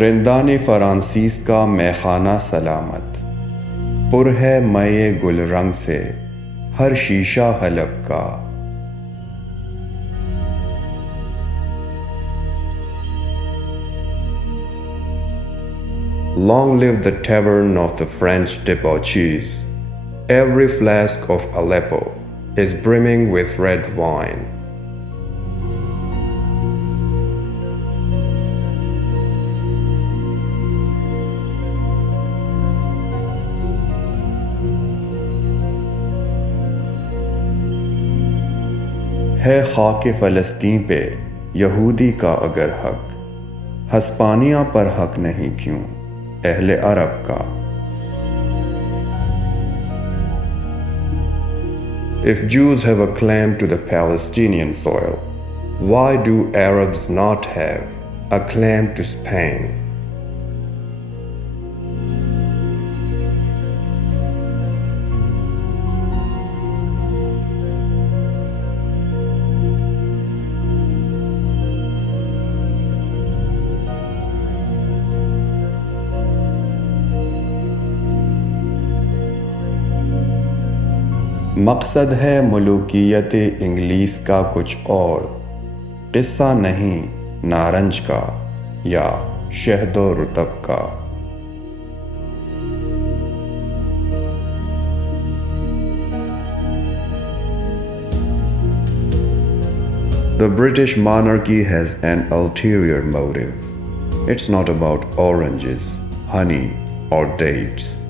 रindaan-ए-francis کا میخانہ سلامت، پر ہے mai-e-gul-rung سے ہر شیشہ حلب کا۔ Long live the tavern of the French debauchees. Every flask of Aleppo is brimming with red wine. ہے خاک-e-falasteen پہ یہودی کا اگر حق، ہسپانیہ پر حق نہیں کیوں اہل-e-arab کا۔ If Jews have a claim to the Palestinian soil, why do Arabs not have a claim to Spain? مقصد ہے mulookiyyat-e-inglees کا کچھ اور، قصہ نہیں نارنج کا یا شہد-o-rutab کا۔ The British monarchy has an ulterior motive. It's not about oranges, honey, or dates.